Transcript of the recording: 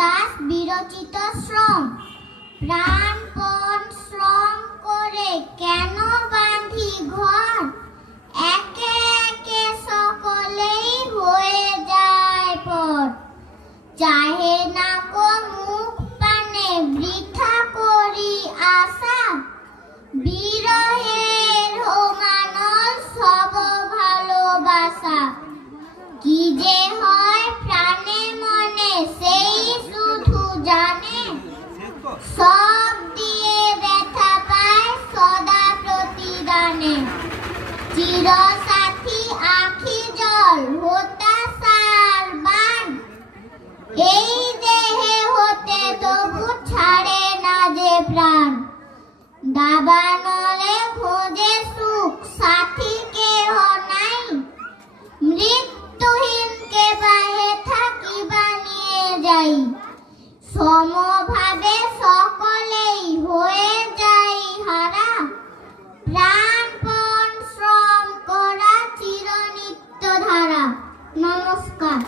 দাস বিরচিত শ্রম। প্রাণপণ শ্রম করে কেন বাঁধি ঘর, একে একে সকলেই হয়ে যায় পর। চাহে না কো মুখ পানে বৃথা করি আশা, বিরহের হোমানল সব ভালোবাসা। কি যে হয় প্রাণে মনে সেই শুধু জানে, সব দিয়ে ব্যথা পায় সদা প্রতিদানে। চিরসাথী আখি জল হতাশার বান, এই দেহে হতে তবু ছাড়ে না যে প্রাণ। দাবানলে খোঁজে সুখ সাথী কেহ নাই, মৃত্যুহীনকে বাহে থাকিবা নিয়ে যাই। সমভাবে সকলেই হয়ে যাই হারা, প্রাণপণ শ্রম করা চিরনিত্য ধারা। নমস্কার।